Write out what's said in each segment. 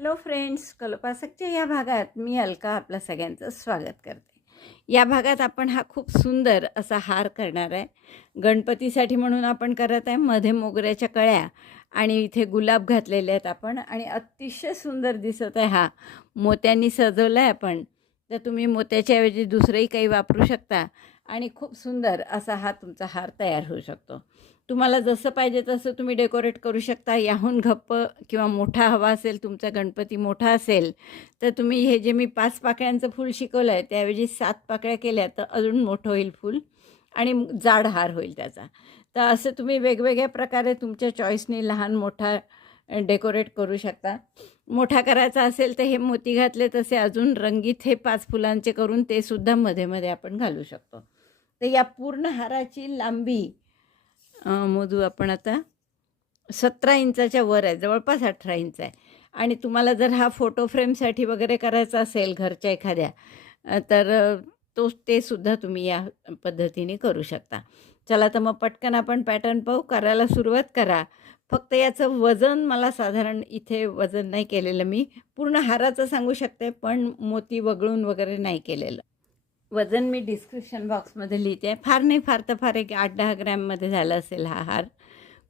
Hello friends, कल्पासकच्या या भागात मी अलका आपलं सगळ्यांचं स्वागत करते. या भागात आपण हा खूप सुंदर असा हार करणार आहे. गणपतीसाठी म्हणून आपण करत आहे. मध्ये मोगऱ्याच्या कळ्या आणि इथे गुलाब घातलेले आहेत आपण आणि अतिशय सुंदर दिसत आहे. हा मोत्यांनी सजवला आहे आपण, तर तुम्ही मोत्याच्या ऐवजी दुसरंही काही वापरू शकता आणि खूप सुंदर असा हा तुमचा हार तयार होऊ शकतो. तुम्हाला जसं पाहिजे तसं तुम्ही डेकोरेट करू शकता. याहून गप्प किंवा मोठा हवा असेल, तुमचा गणपती मोठा असेल, तर तुम्ही हे जे मी 5 पाकळ्यांचं फूल शिकवलं आहे त्याऐवजी 7 पाकळ्या केल्या तर अजून मोठं होईल फूल आणि जाड हार होईल त्याचा. तर असं तुम्ही वेगवेगळ्या प्रकारे तुमच्या चॉईसने लहान मोठा डेकोरेट करू शकता. मोठा करायचा असेल तर हे मोती घातले तसे अजून रंगीत हे 5 फुलांचे करून ते सुद्धा मध्ये मध्ये आपण घालू शकतो. तर या पूर्ण हाराची लांबी मोजू आपण आता. 17 इंचाच्या वर आहे, जवळपास 18 इंच आहे. आणि तुम्हाला जर हा फोटो फ्रेमसाठी वगैरे करायचा असेल घरच्या एखाद्या, तर ते सुद्धा तुम्ही या पद्धतीने करू शकता. चला तर मग पटकन आपण पॅटर्न पाहू. करायला सुरुवात करा. फक्त याचं वजन मला साधारण इथे वजन नाही केलेलं मी. पूर्ण हाराचं सांगू शकते, पण मोती वगळून वगैरे नाही केलेलं. वजन मी डिस्क्रिप्शन बॉक्समध्ये लिहिते आहे. फार नाही, फार तर फार एक 8-10 ग्रॅममध्ये झाला असेल हा हार.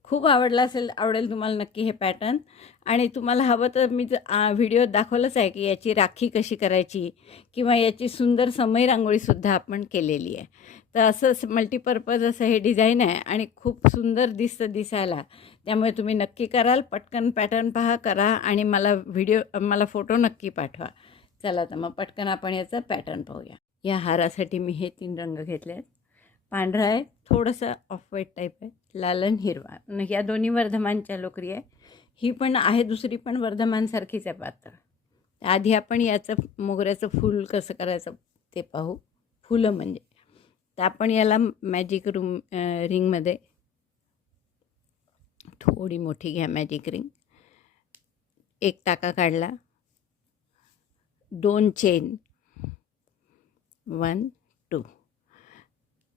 खूप आवडेल तुम्हाला नक्की हे पॅटर्न. आणि तुम्हाला हवं तर मी व्हिडिओ दाखवलंच आहे की याची राखी कशी करायची किंवा याची सुंदर समय रांगोळीसुद्धा आपण केलेली आहे. तर असंच मल्टीपर्पज असं हे डिझाईन आहे आणि खूप सुंदर दिसतं दिसायला. त्यामुळे तुम्ही नक्की कराल. पटकन पॅटर्न पहा, करा आणि मला फोटो नक्की पाठवा. चला तर मग पटकन आपण याचा पॅटर्न पाहूया. या हारासाठी मी हे 3 रंग घेतले आहेत. पांढरा आहे, थोडंसं ऑफ व्हाईट टाईप आहे, लाल आणि हिरवा. या दोन्ही वर्धमानच्या लोकरी आहे. ही पण आहे, दुसरी पण वर्धमानसारखीच आहे पातळ. आधी आपण याचं मोगऱ्याचं फूल कसं करायचं ते पाहू. फुलं म्हणजे तर आपण याला मॅजिक रिंगमध्ये थोडी मोठी घ्या. मॅजिक रिंग, एक टाका काढला, 2 चेन, 1 2,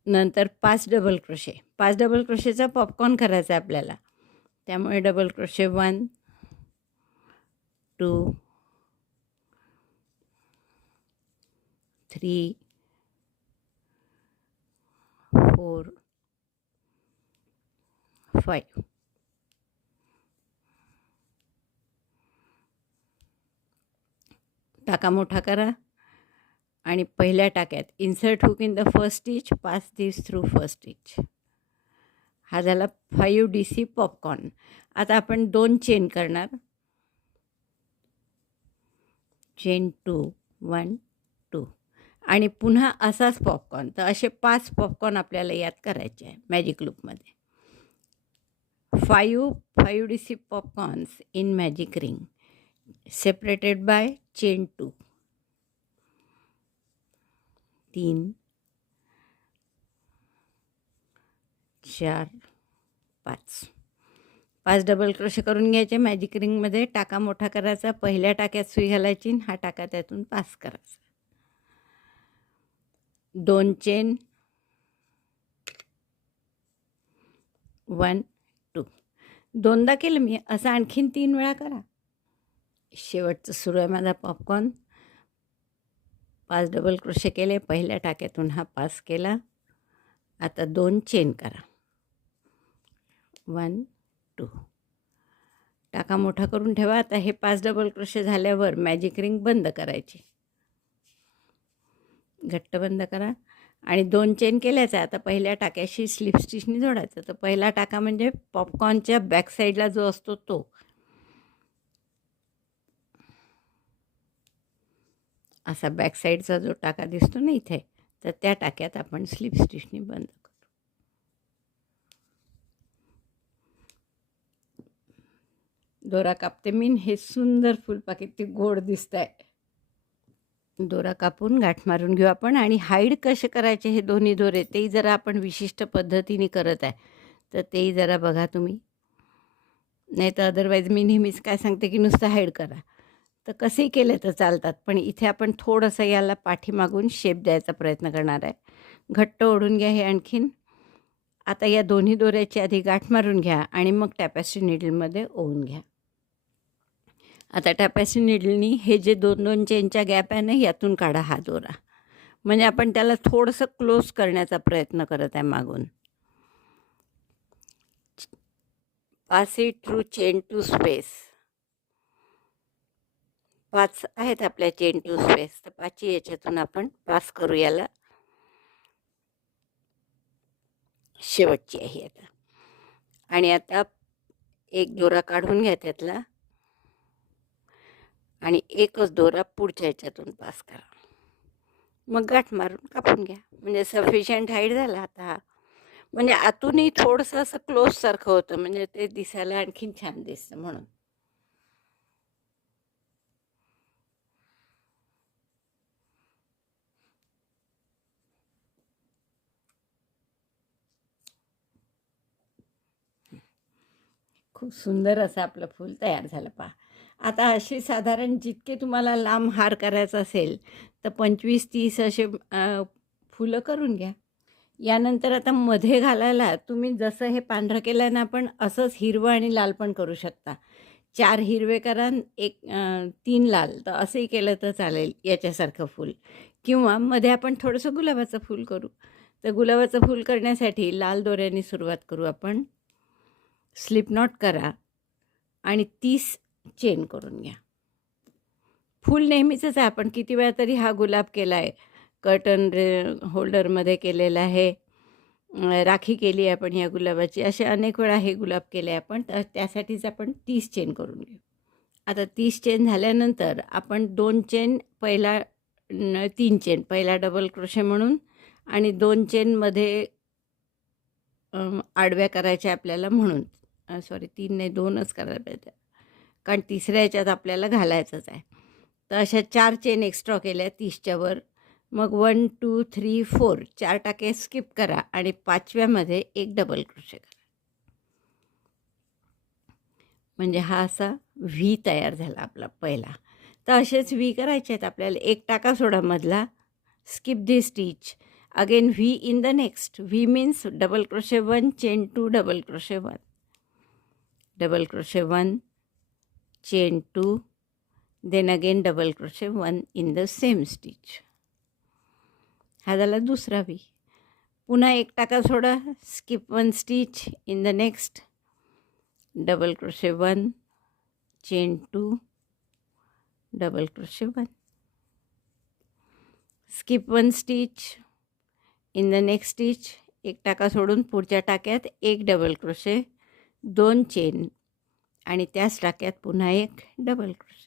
नंतर 5 डबल क्रोशे. 5 डबल क्रोशेचा पॉपकॉर्न करायचा आहे आपल्याला. त्यामुळे डबल क्रोशे 1 2 3 4 5. टाका मोठा करा आणि पहिल्या टाक्यात insert hook in the first stitch, pass this through first stitch. हा झाला 5 DC पॉपकॉर्न. आता आपण 2 चेन करणार. चेन 2 1 2 आणि पुन्हा असाच पॉपकॉर्न. तर असे 5 पॉपकॉर्न आपल्याला यात करायचे आहे मॅजिक लूपमध्ये. 5 DC popcorns in magic ring separated by chain 2. 3 4 5. 5 double crochet करून घ्यायचे मॅजिक रिंगमध्ये. टाका मोठा करायचा, पहिल्या टाक्यात सुई घालायची, हा टाका त्यातून पास करायचा. 2 चेन, 1 2. दोनदा केलं मी, असं आणखीन 3 वेळा करा. शेवटचं सुरू आहे माझा पॉपकॉर्न. 5 डबल क्रोशे केले, पहिल्या टाक्यातून हा पास केला. आता 2 चेन करा. 1 2. टाका मोठा करून ठेवा. आता हे 5 डबल क्रोशे झाल्यावर मॅजिक रिंग बंद करायची, घट्ट बंद करा आणि 2 चेन केल्याचा. आता पहिल्या टाक्याशी स्लिप स्टिचनी जोडायचं. तर पहिला टाका म्हणजे पॉपकॉर्नच्या बॅक साईडला जो असतो तो. असा बॅक साईडचा जो टाका दिसतो ना इथे, तर त्या टाक्यात आपण स्लिप स्टिचनी बंद करू. दोरा कापते मी. हे सुंदर फुलपाकिट ते गोड दिसत आहे. दोरा कापून गाठ मारून घेऊ आपण. आणि हाईड कसे करायचे हे दोन्ही दोरे, तेही जरा आपण विशिष्ट पद्धतीने करत आहे, तर तेही जरा बघा तुम्ही. नाही तर अदरवाईज मी नेहमीच काय सांगते की नुसतं हाईड करा. तर कसेही केले तर चालतात, पण इथे आपण थोडंसं याला पाठीमागून शेप द्यायचा प्रयत्न करणार आहे. घट्ट ओढून घ्या हे आणखीन. आता या दोन्ही दोऱ्याची आधी गाठ मारून घ्या आणि मग टॅपेस्ट्री नीडलमध्ये ओवून घ्या. आता टॅपॅसी निडलनी हे जे 2-2 चेनच्या गॅप आहे ना, यातून काढा हा दोरा. म्हणजे आपण त्याला थोडंसं क्लोज करण्याचा प्रयत्न करत आहे मागून. Pass it through chain two space. 5 आहेत आपल्या चेन टू स्पेस, तर 5 याच्यातून आपण पास करू याला. शेवटची आहे आता. आणि आता एक दोरा काढून घ्या त्यातला आणि एकच दोरा पुढच्या याच्यातून पास करा. मग गाठ मारून कापून घ्या. म्हणजे सफिशियंट हाईट झाला आता हा. म्हणजे आतूनही थोडंसं असं क्लोज सारखं होतं, म्हणजे ते दिसायला आणखीन छान दिसतं म्हणून. खूप सुंदर असं आपलं फूल तयार झालं पहा. आता अशी साधारण जितके तुम्हाला लांब हार करायचा असेल तर 25-30 असे फुलं करून घ्या. यानंतर आता मध्ये घालायला तुम्ही जसं हे पांढरं केलं आहे ना आपण, असंच हिरवं आणि लाल पण करू शकता. 4 हिरवे करा, 3 लाल, तर असंही केलं तर चालेल याच्यासारखं फूल. किंवा मध्ये आपण थोडंसं गुलाबाचं फूल करू. तर गुलाबाचं फूल करण्यासाठी लाल दोऱ्याने सुरुवात करू आपण. स्लिप नॉट करा आणि 30 चेन करून घ्या. फूल नेहमीचंच आहे, आपण किती वेळा तरी हा गुलाब केला आहे, कर्टन होल्डरमध्ये केलेला आहे, राखी केली आहे आपण ह्या गुलाबाची, असे अनेक वेळा हे गुलाब केले आपण. तर त्यासाठीच आपण 30 चेन करून घेऊ. आता 30 चेन झाल्यानंतर आपण 2 चेन पहिला 3 चेन पहिला डबल क्रोशे म्हणून आणि 2 चेनमध्ये आडव्या करायच्या आपल्याला म्हणून. सॉरी 3 नाही 2च करायला पाहिजे, कारण तिसऱ्या याच्यात आपल्याला घालायचंच आहे. तर अशा 4 चेन एक्स्ट्रा केल्या 30च्या वर. मग 1 2 3 4 4 टाके स्किप करा आणि 5व्यामध्ये एक डबल क्रोशे करा. म्हणजे हा असा व्ही तयार झाला आपला पहिला. तर असेच व्ही करायचे आहेत आपल्याला. एक टाका सोडा मधला, skip this stitch, again V in the next. V means double crochet 1 chain 2 double crochet 1, double crochet 1 chain 2, then again double crochet 1 in the same stitch. हा झाला दुसरा व्ही. पुन्हा एक टाका सोडा, skip 1 stitch in the next, double crochet 1 chain 2 double crochet 1, skip 1 stitch in the next stitch, एक टाका सोडून पुढच्या टाक्यात एक डबल क्रोशे, 2 चेन आणि त्याच टाक्यात पुन्हा एक डबल क्रोशे.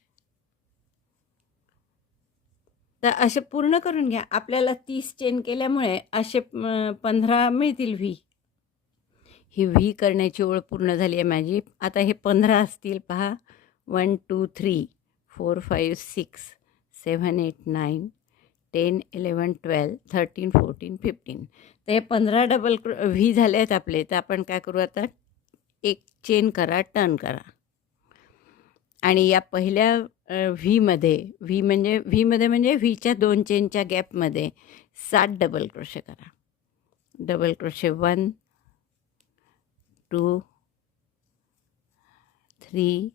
तर असे पूर्ण करून घ्या. आपल्याला 30 चेन केल्यामुळे असे 15 मिळतील व्ही. ही व्ही करण्याची ओळ पूर्ण झाली आहे माझी. आता हे 15 असतील पहा. 1 2 3 4 5 6 7 8 9 10 11 12 13 14 15. तर हे 15 डबल व्ही झाले आहेत आपले. तर आपण काय करू आता, एक चेन करा, टर्न करा आणि या पहिल्या व्हीमध्ये म्हणजे व्हीच्या 2 चेनच्या गॅपमध्ये 7 डबल क्रोशे करा. Double crochet 1 2 3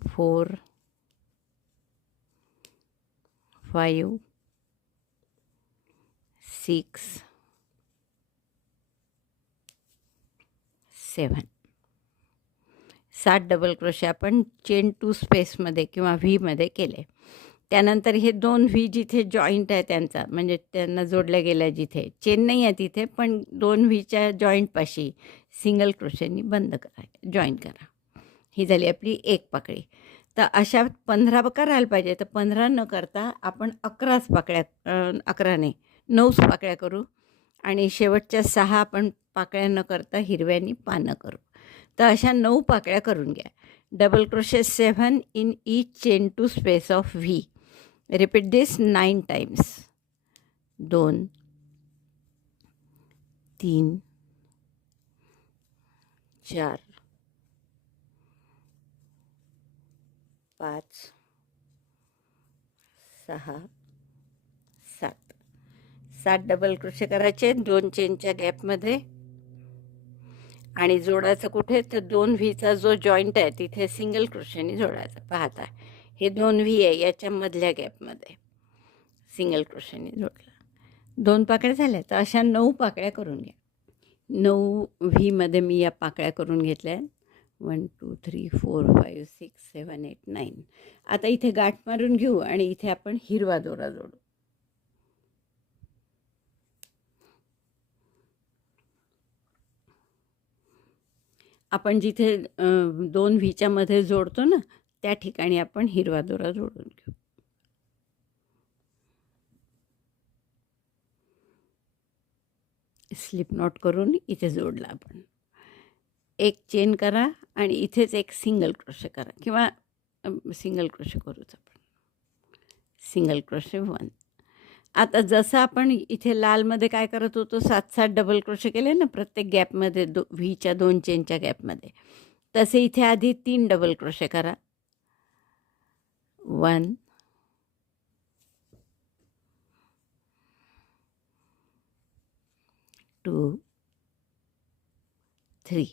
4 5 6 7. 7 डबल क्रोशे आपण चेन 2 स्पेसमध्ये किंवा व्हीमध्ये केले. त्यानंतर हे 2 व्ही जिथे जॉईंट आहे त्यांचा, म्हणजे त्यांना जोडल्या गेल्या जिथे चेन नाही आहे तिथे, पण 2 व्हीच्या जॉईंटपाशी सिंगल क्रोशेनी बंद करा, जॉईन करा. ही झाली आपली एक पाकळी. तर अशा 15 करायला पाहिजे. तर 15 न करता आपण 11च पाकळ्या, 11 नाही 9च पाकळ्या करू आणि शेवटच्या 6 आपण पाकळ्या न करता हिरव्यानी पानं करू. तर अशा 9 पाकळ्या करून घ्या. Double crochet 7 in each chain two space of V. Repeat this 9 times. 2 3 4 5 6 7. 7 double crochet करायचे 2 चेनच्या गॅपमध्ये आणि जोडायचं कुठे, तर 2 व्हीचा जो जॉईंट आहे तिथे सिंगल क्रोशेने जोडायचं. पाहता हे 2 व्ही आहे, याच्या मधल्या गॅपमध्ये सिंगल क्रोशेने जोडलं. 2 पाकळ्या झाल्या. तर अशा 9 पाकळ्या करून घ्या. 9 व्हीमध्ये मी या पाकळ्या करून घेतल्या. 1 2 3 4 5 6 7 8 9. आता इथे गाठ मारून घेऊ आणि इथे आपण हिरवा दोरा जोडू. आपण जिथे 2 व्हीच्या मध्ये जोडतो ना, त्या ठिकाणी आपण हिरवा दोरा जोडून घेऊ. स्लिप नॉट करून इथे जोडला आपण. एक चेन करा आणि इथेच एक सिंगल क्रोशे करा, किंवा सिंगल क्रोशे करूच आपण. Single crochet 1. आता जसं आपण इथे लालमध्ये काय करत होतो, 7-7 डबल क्रोशे केले ना प्रत्येक गॅपमध्ये, व्हीच्या 2 चेनच्या गॅपमध्ये, तसे इथे आधी 3 डबल क्रोशे करा. 1 2 3.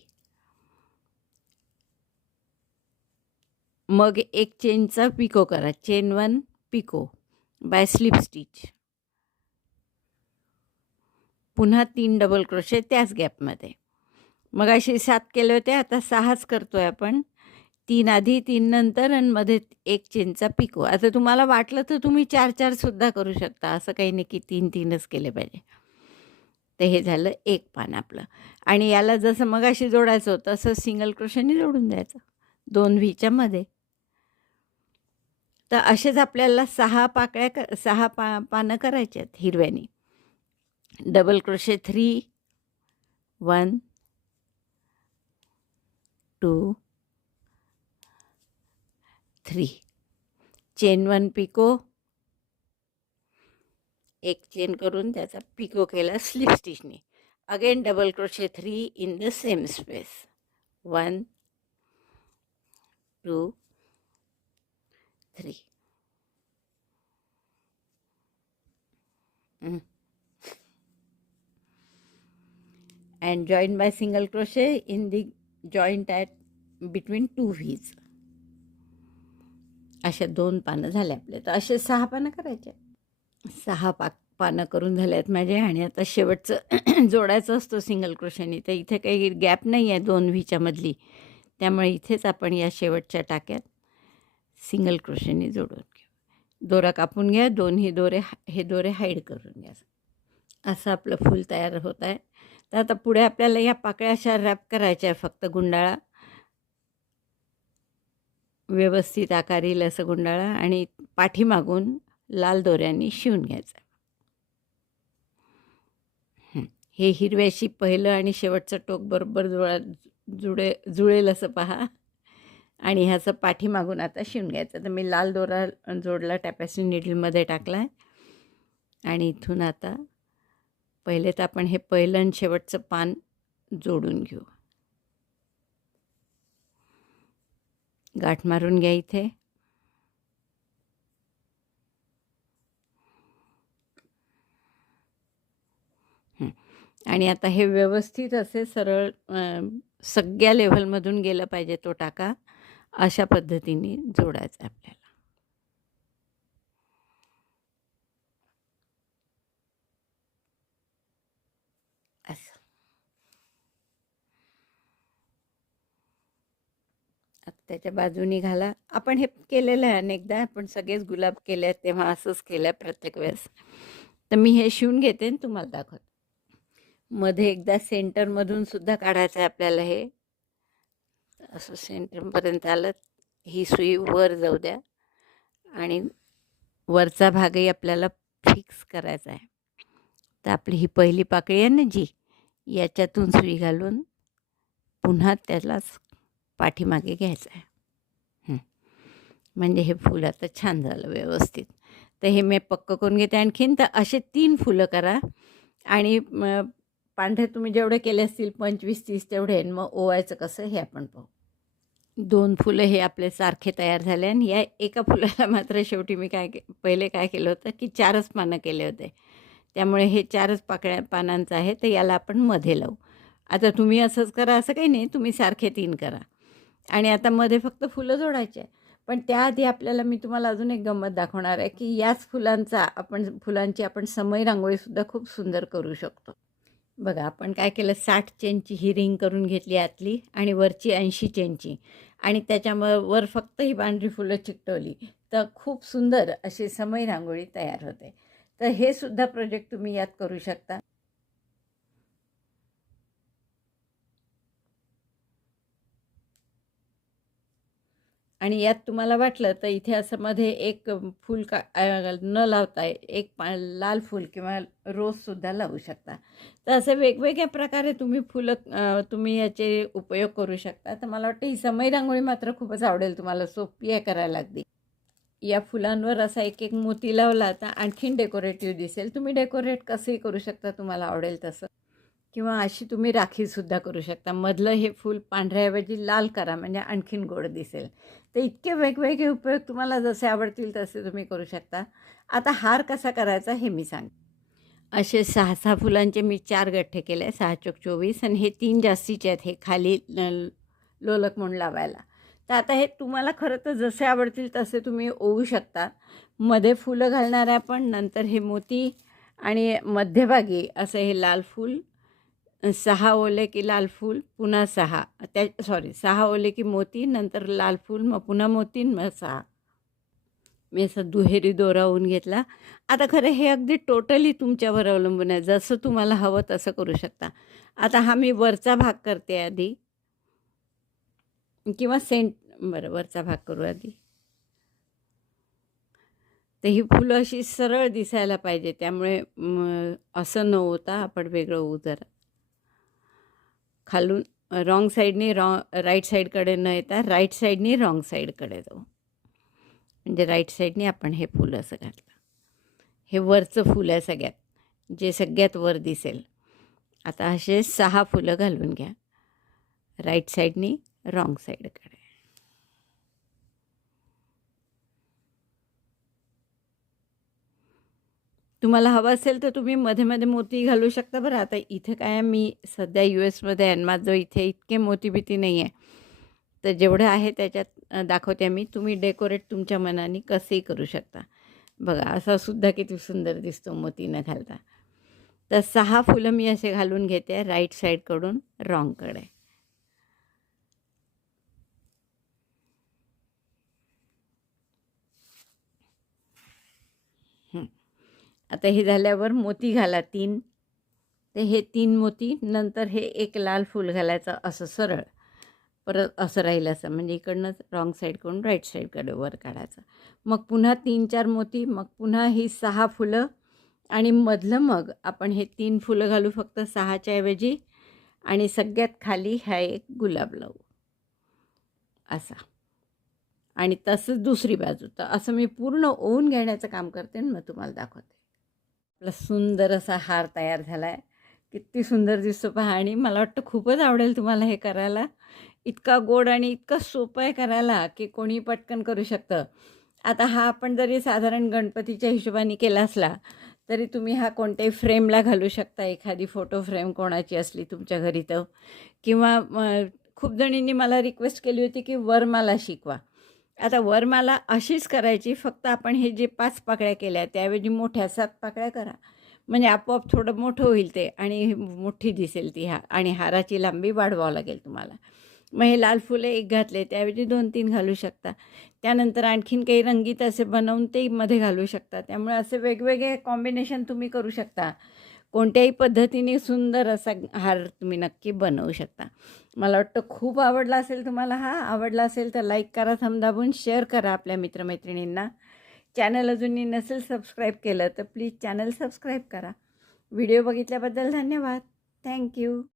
मग एक चेनचा पिको करा. Chain 1 picot by slip stitch. पुन्हा 3 डबल क्रोशे त्याच गॅपमध्ये. मग असे 7 केले होते, आता 6च करतोय आपण. 3 आधी, 3 नंतर आणि मध्ये एक चेनचा पिको. आता तुम्हाला वाटलं तर तुम्ही 4-4 सुद्धा करू शकता, असं काही नाही की 3-3च केले पाहिजे. तर हे झालं एक पान आपलं. आणि याला जसं मगाशी जोडायचं होतं तसं सिंगल क्रोशेने जोडून द्यायचं 2 व्हीच्या मध्ये. तर असेच आपल्याला 6 पाकळ्या 6 पानं करायची आहेत हिरव्याने. Double crochet 3 1 2 3. चेन 1 पिको, एक चेन करून त्याचा पिको केला स्लिप स्टिचने. Again double crochet 3 in the same space. 1 2 3. and join by single crochet in the joint at between 2 V's. अशा 2 पानं झाले आपले. तर असे 6 पानं करायचे. 6 पानं करून झाले आहेत माझे. आणि आता शेवटचं जोडायचं असतो सिंगल क्रोशेने. तर इथे काही गॅप नाही आहे 2 व्हीच्या मधली, त्यामुळे इथेच आपण या शेवटच्या टाक्यात सिंगल क्रोशेने जोडून घेऊ. दोरा कापून घ्या. दोन्ही दोरे हाईड करून घ्या. असं आपलं फूल तयार होत आहे. तर आता पुढे आपल्याला या पाकळ्या अशा रॅप करायच्या आहे. फक्त गुंडाळा, व्यवस्थित आकार येईल असं गुंडाळा, आणि पाठीमागून लाल दोऱ्यांनी शिवून घ्यायचं. हे हिरव्याशी पहिलं आणि शेवटचं टोक बरोबर जुळेल असं पहा. आणि ह्याचं पाठीमागून आता शिवून घ्यायचं. तर मी लाल दोरा जोडला, टॅपेस्ट्री नीडलमध्ये टाकला आहे. आणि इथून आता पहिले तर आपण हे पहिलं आणि शेवटचं पान जोडून घेऊ. गाठ मारून घ्या इथे. आणि आता हे व्यवस्थित असे सरळ सगळ्या लेव्हलमधून गेलं पाहिजे तो टाका. अशा पद्धतीने जोडायचं आपल्याला. असं आता त्याच्या बाजूनी घाला. आपण हे केलेलं आहे अनेकदा. आपण सगळेच गुलाब केले आहेत तेव्हा असंच केलं आहे प्रत्येक वेळेस. तर मी हे शिवून घेते आणि तुम्हाला दाखवते. मध्ये एकदा सेंटरमधून सुद्धा काढायचं आहे आपल्याला. हे असं सेंटरपर्यंत आलं, ही सुई वर जाऊ द्या आणि वरचा भागही आपल्याला फिक्स करायचा आहे. तर आपली ही पहिली पाकळी आहे ना जी, याच्यातून सुई घालून पुन्हा त्यालाच पाठीमागे घ्यायचं आहे. म्हणजे हे फूल आता छान झालं व्यवस्थित. तर हे मी पक्क करून घेते आणखीन. तर असे 3 फुलं करा. आणि पांढरे तुम्ही जेवढे केले असतील 25-30 तेवढे, मग ओवायचं कसं हे आपण पाहू. 2 फुलं हे आपले सारखे तयार झाले. आणि या एका फुलाला मात्र शेवटी मी पहिले काय केलं होतं की 4च पानं केले होते, त्यामुळे हे 4च पानांचं आहे. तर याला आपण मध्ये लावू. आता तुम्ही असंच करा असं काही नाही, तुम्ही सारखे 3 करा आणि आता मध्ये फक्त फुलं जोडायची आहे. पण त्याआधी आपल्याला मी तुम्हाला अजून एक गंमत दाखवणार आहे, की याच फुलांची आपण समई रांगोळीसुद्धा खूप सुंदर करू शकतो. बघा आपण काय केलं, 60 चेनची ही रिंग करून घेतली आतली आणि वरची 80 चेनची आणि वर फक्त ही पांढरी फुलं चिकटवली, तर खूप सुंदर अशी समई रांगोळी तयार होते. तर हे सुद्धा प्रोजेक्ट तुम्ही यात करू शकता. आणि यात तुम्हाला वाटलं तर इथे असं मध्ये एक फूल न लावता एक लाल फूल किंवा रोजसुद्धा लावू शकता. तर असे वेगवेगळ्या प्रकारे तुम्ही याचे उपयोग करू शकता. तर मला वाटतं ही समई रांगोळी मात्र खूपच आवडेल तुम्हाला, सोपी आहे करायला अगदी. या फुलांवर असा एक एक मोती लावला तर आणखीन डेकोरेटिव्ह दिसेल. तुम्ही डेकोरेट कसंही करू शकता तुम्हाला आवडेल तसं. किंवा अशी तुम्ही राखीसुद्धा करू शकता. मधलं हे फूल पांढऱ्याऐवजी लाल करा म्हणजे आणखीन गोड दिसेल. तर इतके वेगवेगळे उपयोग तुम्हाला जसे आवडतील तसे तुम्ही करू शकता. आता हार कसा करायचा हे मी सांगते. असे 6-6 फुलांचे मी 4 गठ्ठे केले, 6 चोक 24 आणि हे 3 जास्तीचे आहेत हे खाली लोलक म्हणून लावायला. तर आता हे तुम्हाला खरं तर जसे आवडतील तसे तुम्ही ओवू शकता. मध्ये फुलं घालणार आहे आपण, नंतर हे मोती आणि मध्यभागी असं हे लाल फूल, 6 ओले की लाल फूल, पुन्हा 6 ओले की मोती, नंतर लाल फूल, मग पुन्हा मोती, मग 6. मी असा दुहेरी दोरा होऊन घेतला. आता खरं हे अगदी टोटली तुमच्यावर अवलंबून आहे. जसं तुम्हाला हवं तसं करू शकता. आता हा मी वरचा भाग करते आधी किंवा बरं वरचा भाग करू आधी. तर ही फुलं अशी सरळ दिसायला पाहिजे, त्यामुळे असं न होता आपण वेगळं होऊ जरा. खालून रॉंग साईडनी राईट साईडकडे न येता राईट साईडनी रॉंग साईडकडे जाऊ. म्हणजे राईट साईडनी आपण हे फुलं असं घातलं. हे वरचं फूल आहे सगळ्यात, जे सगळ्यात वर दिसेल. आता असे 6 फुलं घालून घ्या राईट साईडनी रॉंग साईडकडे. तुम्हाला हवं असेल तर तुम्ही मध्ये मध्ये मोती घालू शकता. बरं आता इथे काय मी सध्या US मध्ये आहे, माझं इथे इतके मोती-बिती नाही आहे. तर जेवढं आहे त्याच्यात दाखवते मी. तुम्ही डेकोरेट तुमच्या मनाने कसंही करू शकता. बघा असा सुद्धा किती सुंदर दिसतो मोती न घालता. तर 6 फुलं मी असे घालून घेते राईट साईडकडून रॉंगकडे. आता हे झाल्यावर मोती घाला 3. ते हे 3 मोती, नंतर हे एक लाल फूल घालायचं असं सरळ. परत असं राहील असं, म्हणजे इकडनंच रॉंग साईडकडून राईट साईडकडे वर काढायचं. मग पुन्हा 3-4 मोती, मग पुन्हा ही 6 फुलं आणि मधलं मग आपण हे 3 फुलं घालू फक्त 6च्या ऐवजी आणि सगळ्यात खाली हा एक गुलाब लावू असा. आणि तसंच दुसरी बाजू. तर असं मी पूर्ण ओवून घेण्याचं काम करते आणि मग तुम्हाला दाखवते. आपला सुंदर असा हार तयार झाला आहे. किती सुंदर दिसतो पहा आणि मला वाटतं खूपच आवडेल तुम्हाला हे करायला. इतका गोड आणि इतकं सोपं आहे करायला की कोणी पटकन करू शकतं. आता हा आपण जरी साधारण गणपतीच्या हिशोबाने केला असला तरी तुम्ही हा कोणत्याही फ्रेमला घालू शकता. एखादी फोटो फ्रेम कोणाची असली तुमच्या घरी तर, किंवा खूप जणींनी मला रिक्वेस्ट केली होती की वरमाला शिकवा. आता वरमाला अशीच करायची, फक्त आपण हे जे 5 पाकळ्या केल्या त्याऐवजी मोठ्या 7 पाकळ्या करा. म्हणजे आपोआप थोडं मोठं होईल ते आणि मोठी दिसेल ती आणि हाराची लांबी वाढवावं लागेल तुम्हाला. मग हे लाल फुले एक घातले त्याऐवजी 2-3 घालू शकता. त्यानंतर आणखीन काही रंगीत असे बनवून ते मध्ये घालू शकता. त्यामुळे असे वेगवेगळे कॉम्बिनेशन तुम्ही करू शकता. कोणत्याही पद्धतीने सुंदर असा हार तुम्ही नक्की बनवू शकता. मला वाटतं खूप आवडला असेल तुम्हाला. आवडला असेल तर लाईक करा, थंब दाबून शेअर करा आपल्या मित्रमैत्रिणींना. चॅनल अजूनही नसेल सबस्क्राईब केलं तर प्लीज चॅनल सबस्क्राईब करा. व्हिडिओ बघितल्याबद्दल धन्यवाद. थँक्यू.